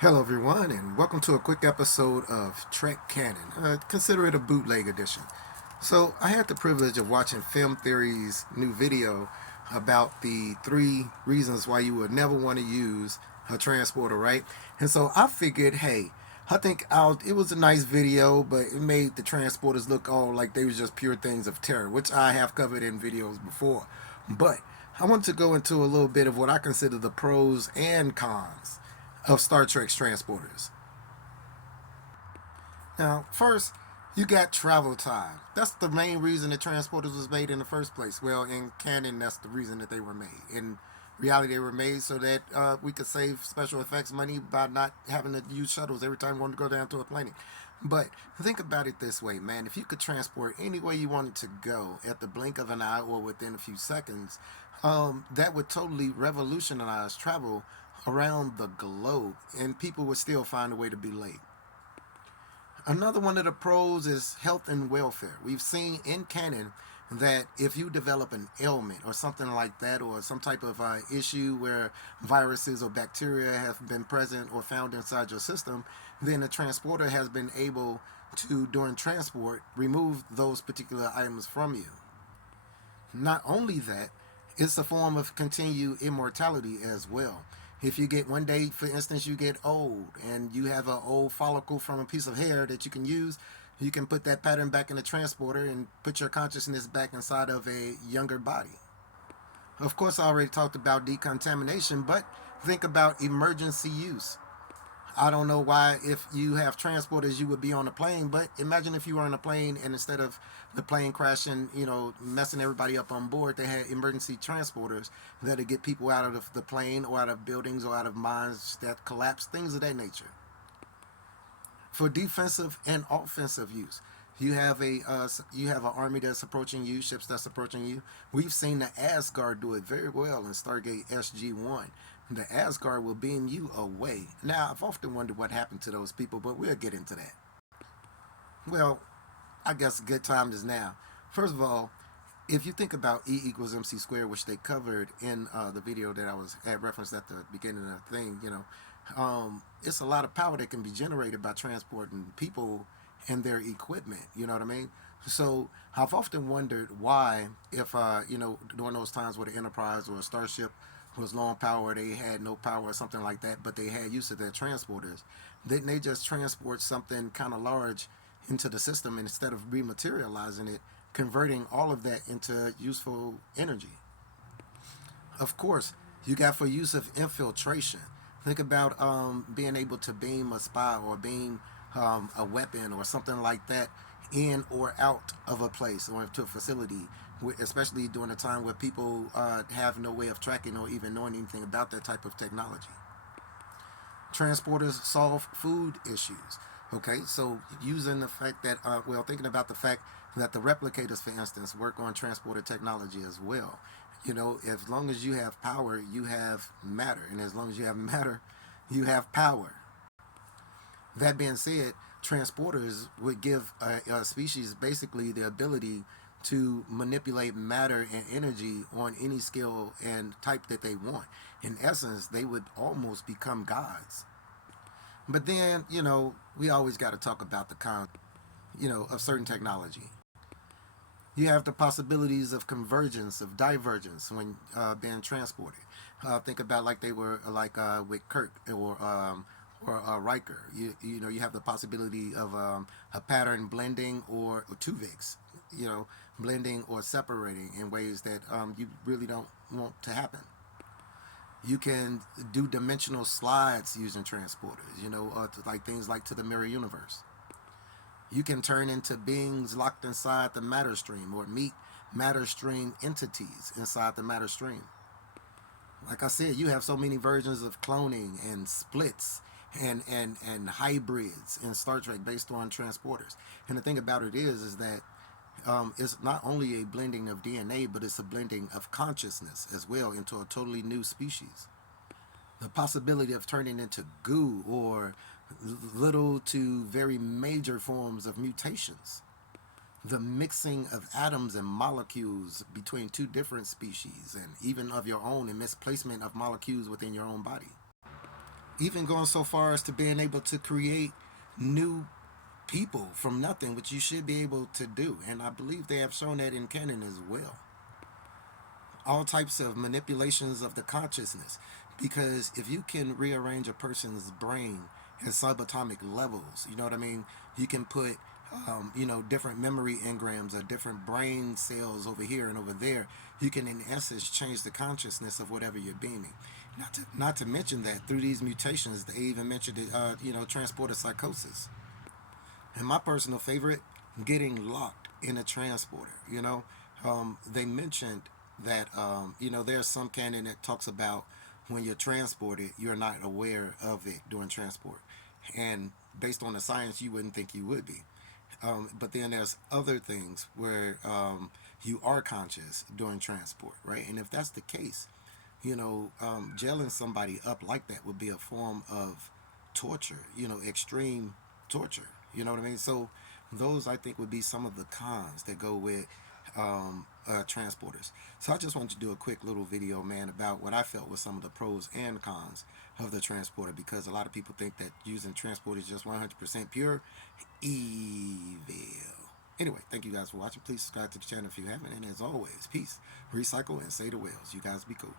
Hello, everyone, and welcome to a quick episode of Trek Canon. Consider it a bootleg edition. So, I had the privilege of watching Film Theory's new video about the 3 reasons why you would never want to use a transporter, right? And so I figured, hey, it was a nice video, but it made the transporters look all like they was just pure things of terror, which I have covered in videos before. But I want to go into a little bit of what I consider the pros and cons of Star Trek's transporters. Now, first, you got travel time. That's the main reason the transporters was made in the first place. Well, in canon, that's the reason that they were made. In reality, they were made so that we could save special effects money by not having to use shuttles every time we wanted to go down to a planet. But think about it this way, man. If you could transport any way you wanted to go at the blink of an eye or within a few seconds, that would totally revolutionize travel around the globe, and people would still find a way to be late. Another one of the pros is health and welfare. We've seen in canon that if you develop an ailment or something like that, or some type of issue where viruses or bacteria have been present or found inside your system, then the transporter has been able to, during transport, remove those particular items from you. Not only that, it's a form of continued immortality as well. If you get one day, for instance, you get old and you have an old follicle from a piece of hair that you can use, you can put that pattern back in the transporter and put your consciousness back inside of a younger body. Of course, I already talked about decontamination, but think about emergency use. I don't know why, if you have transporters, you would be on a plane. But imagine if you were on a plane and instead of the plane crashing, messing everybody up on board, they had emergency transporters that would get people out of the plane or out of buildings or out of mines that collapse, things of that nature. For defensive and offensive use, you have an army that's approaching you, ships that's approaching you. We've seen the Asgard do it very well in Stargate SG-1. The Asgard will beam you away. Now, I've often wondered what happened to those people, but we'll get into that. Well, I guess a good time is now. First of all, if you think about E equals MC squared, which they covered in the video that I was had referenced at the beginning of the thing, it's a lot of power that can be generated by transporting people and their equipment. You know what I mean? So I've often wondered why, if during those times where the Enterprise or a Starship was low on power, they had no power or something like that, but they had use of their transporters, didn't they just transport something kind of large into the system, and instead of rematerializing it, converting all of that into useful energy? Of course, you got for use of infiltration. Think about being able to beam a spy or beam a weapon or something like that in or out of a place or to a facility, especially during a time where people have no way of tracking or even knowing anything about that type of technology. Transporters solve food issues. Okay, so using the fact that, thinking about the fact that the replicators, for instance, work on transporter technology as well. As long as you have power, you have matter, and as long as you have matter, you have power. That being said, transporters would give a species basically the ability to manipulate matter and energy on any scale and type that they want. In essence, they would almost become gods. But then, we always got to talk about the cons, of certain technology. You have the possibilities of convergence, of divergence when being transported. Think about like they were like with Kirk or Riker. You have the possibility of a pattern blending or Tuvix, blending or separating in ways that you really don't want to happen. You can do dimensional slides using transporters, like things like to the mirror universe. You can turn into beings locked inside the matter stream or meet matter stream entities inside the matter stream. Like I said, you have so many versions of cloning and splits and hybrids in Star Trek based on transporters. And the thing about it is that it's not only a blending of DNA, but it's a blending of consciousness as well into a totally new species. The possibility of turning into goo or little to very major forms of mutations. The mixing of atoms and molecules between two different species and even of your own, and misplacement of molecules within your own body. even going so far as to being able to create new people from nothing, which you should be able to do. And I believe they have shown that in canon as well. All types of manipulations of the consciousness. Because if you can rearrange a person's brain at subatomic levels, you know what I mean? You can put, different memory engrams or different brain cells over here and over there. You can, in essence, change the consciousness of whatever you're beaming. Not to mention that through these mutations, they even mentioned it, transporter psychosis. And my personal favorite, getting locked in a transporter. They mentioned that there's some canon that talks about when you're transported, you're not aware of it during transport, and based on the science, you wouldn't think you would be. But then there's other things where you are conscious during transport, right? And if that's the case, jailing somebody up like that would be a form of torture, extreme torture. You know what I mean? So those, I think, would be some of the cons that go with transporters. So I just wanted to do a quick little video, man, about what I felt was some of the pros and cons of the transporter, because a lot of people think that using transport is just 100% pure evil. Anyway, thank you guys for watching. Please subscribe to the channel if you haven't. And as always, peace, recycle, and say the whales. You guys be cool.